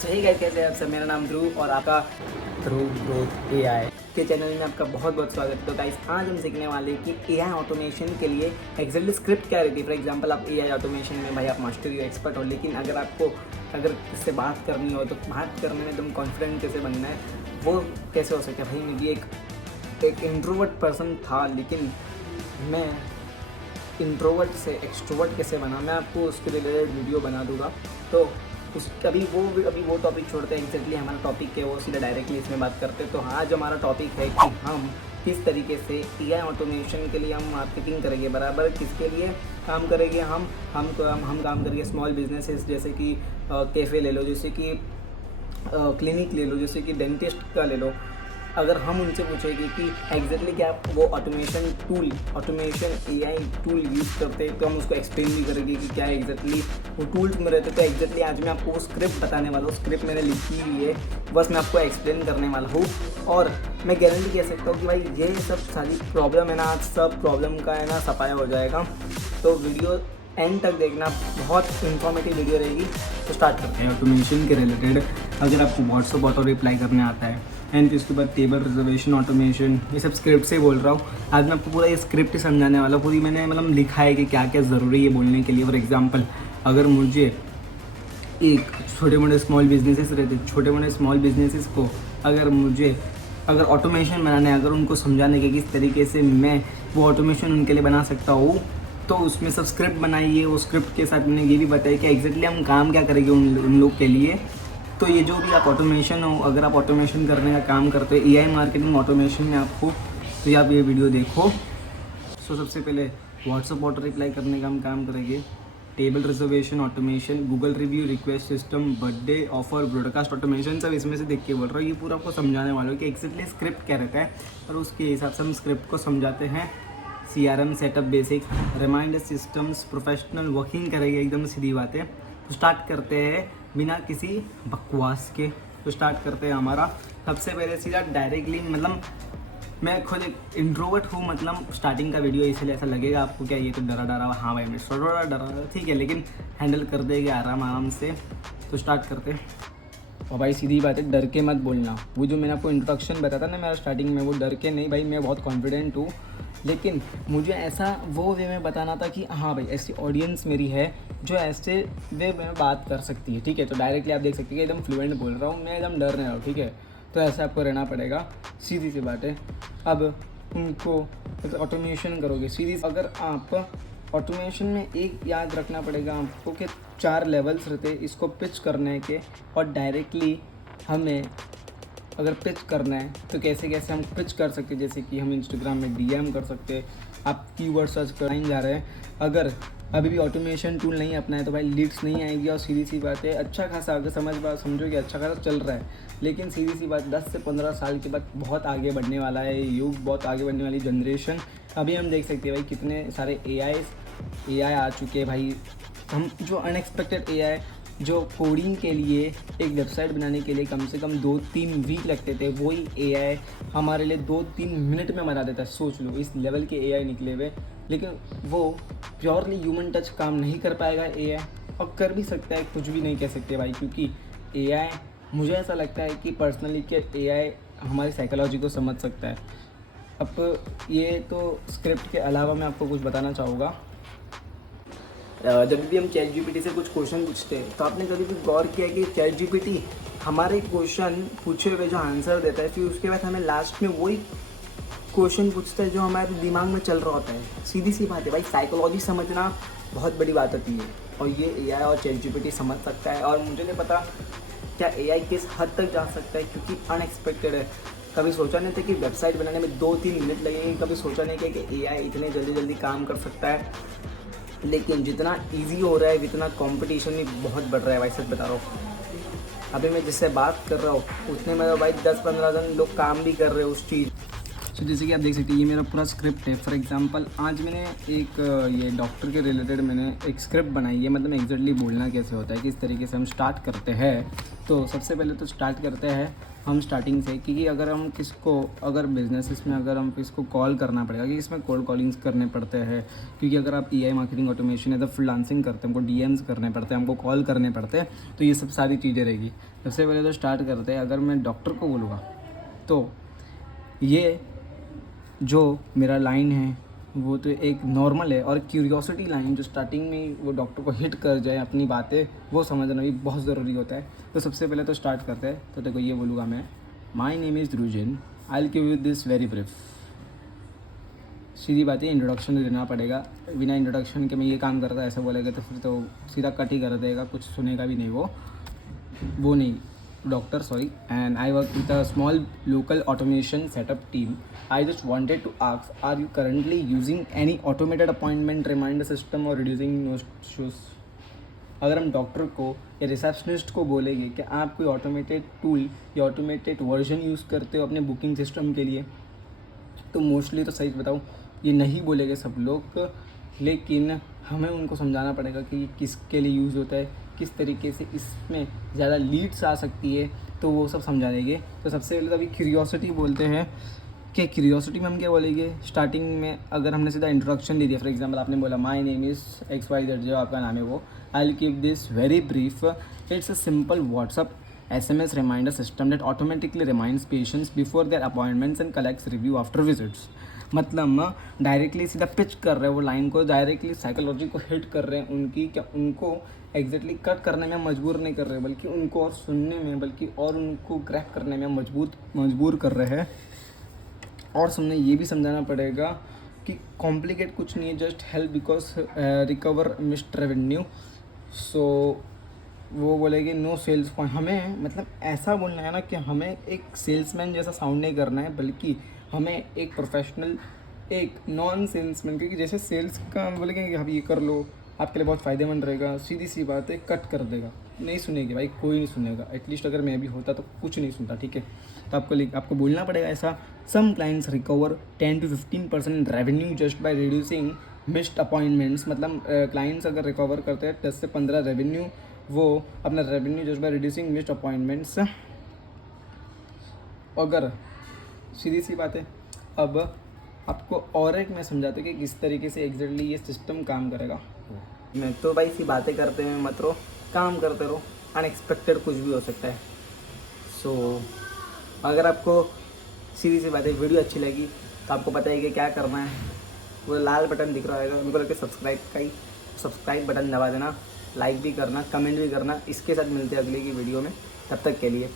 सही गाइस, कैसे हैं आप सब। मेरा नाम ध्रुव और आपका ध्रुव ग्रोथ एआई के चैनल में आपका बहुत बहुत स्वागत है। तो गाइस, आज हम सीखने वाले हैं कि एआई ऑटोमेशन के लिए एक्जेक्टली स्क्रिप्ट क्या रहती है। फॉर एग्जांपल, आप एआई ऑटोमेशन में भाई आप मास्टर हो, एक्सपर्ट हो, लेकिन अगर इससे बात करनी हो तो बात करने में एकदम कॉन्फिडेंट कैसे बनना है, वो कैसे हो सकता है। भाई मैं भी एक इंट्रोवर्ट पर्सन था, लेकिन मैं इंट्रोवर्ट से एक्सट्रोवर्ट कैसे बना, मैं आपको उसके रिलेटेड वीडियो बना दूंगा। तो अभी वो टॉपिक छोड़ते हैं। एक्जैक्टली हमारा टॉपिक है वो सीधा डायरेक्टली इसमें बात करते हैं। तो आज हमारा टॉपिक है कि हम किस तरीके से एआई ऑटोमेशन के लिए हम मार्केटिंग करेंगे। बराबर किसके लिए काम करेंगे हम काम करेंगे स्मॉल बिजनेसेस, जैसे कि कैफ़े ले लो, जैसे कि क्लिनिक ले लो, जैसे कि डेंटिस्ट का ले लो। अगर हम उनसे पूछेंगे कि एग्जैक्टली क्या वो ऑटोमेशन एआई टूल यूज़ करते हैं, तो हम उसको एक्सप्लेन भी करेंगे कि क्या एग्जैक्टली वो टूल्स में रहते। तो एग्जैक्टली आज मैं आपको वो स्क्रिप्ट बताने वाला हूँ। स्क्रिप्ट मैंने लिखी हुई है, बस मैं आपको एक्सप्लेन करने वाला हूँ। और मैं गारंटी कह सकता हूँ कि भाई ये सब सारी प्रॉब्लम है ना, आज सब प्रॉब्लम का है ना सफाया हो जाएगा। तो वीडियो एंड तक देखना, बहुत इन्फॉर्मेटिव वीडियो रहेगी। तो स्टार्ट करते हैं। ऑटोमेशन के रिलेटेड अगर आपको व्हाट्सअप ऑटो रिप्लाई करने आता है एंड फिर उसके बाद टेबल रिजर्वेशन ऑटोमेशन, ये सब स्क्रिप्ट से बोल रहा हूँ। आज मैं आपको पूरा ये स्क्रिप्ट ही समझाने वाला हूँ। पूरी मैंने लिखा है कि क्या क्या ज़रूरी है बोलने के लिए। फॉर एग्जांपल, अगर मुझे एक छोटे मोटे स्मॉल बिजनेसेस रहते, छोटे मोटे स्मॉल बिजनेसेस को अगर ऑटोमेशन बनाना है, अगर उनको समझाने के किस तरीके से मैं वो ऑटोमेशन उनके लिए बना सकता हूँ, तो उसमें सब स्क्रिप्ट बनाइए। वो स्क्रिप्ट के साथ मैंने ये भी बताया कि एग्जैक्टली हम काम क्या करेंगे उन लोग के लिए। तो ये जो भी आप ऑटोमेशन हो, अगर आप ऑटोमेशन करने का काम करते हो एआई मार्केटिंग ऑटोमेशन में आपको, तो आप ये वीडियो देखो। सो सबसे पहले व्हाट्सअप ऑटो रिप्लाई करने का हम काम करेंगे, table reservation automation, Google review request system, birthday offer, broadcast automation, सब इसमें से देख के बोल रहा हूँ। ये पूरा आपको समझाने वाला हूँ कि एक्जैक्टली स्क्रिप्ट क्या रहता है, और उसके हिसाब से हम स्क्रिप्ट को समझाते हैं। CRM setup basics, reminder systems, professional working करेंगे, एकदम सीधी बातें। तो स्टार्ट करते हैं बिना किसी बकवास के। तो स्टार्ट करते हैं हमारा सबसे पहले सीधा डायरेक्टली। मैं खुद एक इंट्रोवर्ट हूँ, स्टार्टिंग का वीडियो इसलिए ऐसा लगेगा आपको क्या ये तो डरा। हाँ भाई, मैं थोड़ा डरा, ठीक है, लेकिन हैंडल कर देंगे आराम से। तो स्टार्ट करते हैं। और भाई सीधी बात है, डर के मत बोलना। वो जो मैंने आपको इंट्रोडक्शन बताया था ना मेरा स्टार्टिंग में, वो डर के नहीं भाई, मैं बहुत कॉन्फिडेंट हूँ। लेकिन मुझे ऐसा वो वे में बताना था कि हाँ भाई, ऐसी ऑडियंस मेरी है जो ऐसे वे में बात कर सकती है, ठीक है। तो डायरेक्टली आप देख सकते हैं कि एकदम फ्लुएंट बोल रहा हूँ, मैं एकदम डर नहीं रहा हूँ, ठीक है। तो ऐसे आपको रहना पड़ेगा, सीधी सी बात है। अब उनको ऑटोमेशन करोगे सीधी, अगर आप ऑटोमेशन में एक याद रखना पड़ेगा आपको कि 4 लेवल्स रहते हैं इसको पिच करने के। और डायरेक्टली हमें अगर पिच करना है तो कैसे हम पिच कर सकते हैं, जैसे कि हम इंस्टाग्राम में DM कर सकते हैं। आप कीवर्ड सर्च कर जा रहे हैं, अगर अभी भी ऑटोमेशन टूल नहीं अपनाए तो भाई लीड्स नहीं आएगी। और सीधी सी बात है, अच्छा खासा अगर समझो कि अच्छा खासा चल रहा है, लेकिन सीधी सी बात 10 से 15 साल के बाद बहुत आगे बढ़ने वाला है युग, बहुत आगे बढ़ने वाली जनरेशन। अभी हम देख सकते हैं भाई कितने सारे एआई आ चुके हैं भाई। हम जो अनएक्सपेक्टेड एआई, जो कोडिंग के लिए एक वेबसाइट बनाने के लिए कम से कम 2-3 वीक लगते थे, वही एआई हमारे लिए 2-3 मिनट में बना देता है। सोच लो, इस लेवल के एआई निकले हुए। लेकिन वो प्योरली ह्यूमन टच काम नहीं कर पाएगा एआई, और कर भी सकता है, कुछ भी नहीं कह सकते भाई, क्योंकि एआई, मुझे ऐसा लगता है कि पर्सनली कि एआई हमारी साइकोलॉजी को समझ सकता है। अब ये तो स्क्रिप्ट के अलावा मैं आपको कुछ बताना चाहूँगा। जब भी हम चैट जीपीटी से कुछ क्वेश्चन पूछते हैं, तो आपने कभी भी गौर किया कि चैट जीपीटी हमारे क्वेश्चन पूछे हुए जो आंसर देता है, फिर उसके बाद हमें लास्ट में वही क्वेश्चन पूछता है जो हमारे दिमाग में चल रहा होता है। सीधी सी बात है भाई, साइकोलॉजी समझना बहुत बड़ी बात होती है, और ये एआई और चैट जीपीटी समझ सकता है। और मुझे नहीं पता क्या एआई किस हद तक जा सकता है, क्योंकि अनएक्सपेक्टेड है। कभी सोचा नहीं था कि वेबसाइट बनाने में 2-3 मिनट लगेंगे, कभी सोचा नहीं था कि एआई इतने जल्दी काम कर सकता है। लेकिन जितना इजी हो रहा है, जितना कंपटीशन भी बहुत बढ़ रहा है भाई, सच बता रहा हूँ। अभी मैं जिससे बात कर रहा हूँ उतने में भाई 10-15 जन लोग काम भी कर रहे हैं उस चीज़। तो जैसे कि आप देख सकते हैं, ये मेरा पूरा स्क्रिप्ट है। फॉर एग्जांपल, आज मैंने एक ये डॉक्टर के रिलेटेड मैंने एक स्क्रिप्ट बनाई है, एग्जैक्टली बोलना कैसे होता है, किस तरीके से हम स्टार्ट करते हैं। तो सबसे पहले तो स्टार्ट करते हैं हम स्टार्टिंग से, क्योंकि अगर हम किसको, अगर बिजनेसेस में अगर हम किसको कॉल करना पड़ेगा, क्योंकि इसमें कोल्ड कॉलिंग्स करने पड़ते हैं, क्योंकि अगर आप एआई मार्केटिंग ऑटोमेशन या तो फ्रीलांसिंग करते हैं, हमको डीएम्स करने पड़ते हैं, हमको कॉल करने पड़ते हैं, तो ये सब सारी चीज़ें रहेगी। सबसे पहले तो स्टार्ट करते हैं, अगर मैं डॉक्टर को बोलूँगा तो ये जो मेरा लाइन है वो तो एक नॉर्मल है, और क्यूरियोसिटी लाइन जो स्टार्टिंग में वो डॉक्टर को हिट कर जाए अपनी बातें, वो समझना भी बहुत ज़रूरी होता है। तो सबसे पहले तो स्टार्ट करते हैं। तो देखो ये बोलूँगा मैं, my name is Dhrujan, I will give you this very brief. सीधी बात है, इंट्रोडक्शन देना पड़ेगा। बिना इंट्रोडक्शन के मैं ये काम करता ऐसा बोलेगा तो फिर तो सीधा कट ही कर देगा, कुछ सुनेगा भी नहीं वो नहीं doctor, sorry, and I work with a small local automation setup team. I just wanted to ask, are you currently using any automated appointment reminder system or reducing no issues? अगर हम डॉक्टर को या receptionist को बोलेंगे कि आप कोई automated tool या ऑटोमेटेड वर्जन यूज़ करते हो अपने बुकिंग सिस्टम के लिए, तो मोस्टली तो सही बताऊँ ये नहीं बोलेंगे सब लोग, लेकिन हमें उनको समझाना पड़ेगा कि किसके लिए यूज़ होता है, किस तरीके से इसमें ज़्यादा लीड्स आ सकती है, तो वो सब समझा देंगे। तो सबसे पहले तो अभी क्यूरियोसिटी बोलते हैं कि क्यूरियोसिटी में हम क्या बोलेंगे, स्टार्टिंग में अगर हमने सीधा इंट्रोडक्शन दे दिया, फॉर एग्जांपल आपने बोला माय नेम इज़ XYZ, जो आपका नाम है वो, I will keep this very brief, it's a simple WhatsApp SMS reminder system that automatically reminds patients before their appointments and collects review after visits। मतलब directly सीधा pitch कर रहे हैं वो लाइन को, डायरेक्टली साइकोलॉजी को हिट कर रहे हैं उनकी, क्या उनको एग्जैक्टली कट करने में मजबूर नहीं कर रहे, बल्कि उनको और सुनने में, बल्कि और उनको ग्रैप करने में मजबूर कर रहे हैं। और हमने ये भी समझाना पड़ेगा कि कॉम्प्लिकेट कुछ नहीं है, just help because recover missed revenue. So वो बोलेंगे नो सेल्स पॉइंट, हमें मतलब ऐसा बोलना है ना कि हमें एक सेल्समैन जैसा साउंड नहीं करना है, बल्कि हमें एक प्रोफेशनल, एक नॉन सेल्समैन, क्योंकि जैसे सेल्स का हम बोलेंगे कि आप ये कर लो आपके लिए बहुत फ़ायदेमंद रहेगा, सीधी सी बात है, कट कर देगा, नहीं सुनेगी भाई, कोई नहीं सुनेगा। एटलीस्ट अगर मैं भी होता तो कुछ नहीं सुनता, ठीक है। तो आपको बोलना पड़ेगा ऐसा, some clients recover 10 to 15% revenue just by reducing missed appointments. मतलब क्लाइंट्स अगर रिकवर करते हैं 10 से 15 रेवेन्यू, वो अपना revenue just by reducing missed appointments. अगर सीधी सी बात है, अब आपको और एक मैं समझाता हूँ कि किस तरीके से एग्जैक्टली ये सिस्टम काम करेगा। मैं तो भाई सी बातें करते हैं मत रहो, काम करते रहो, अनएक्सपेक्टेड कुछ भी हो सकता है। सो अगर आपको सीधी सी बात है वीडियो अच्छी लगी तो आपको पता है कि क्या करना है, वो लाल बटन दिख रहा होगा उनको लगे सब्सक्राइब बटन दबा देना, लाइक भी करना, कमेंट भी करना। इसके साथ मिलते हैं अगले की वीडियो में, तब तक के लिए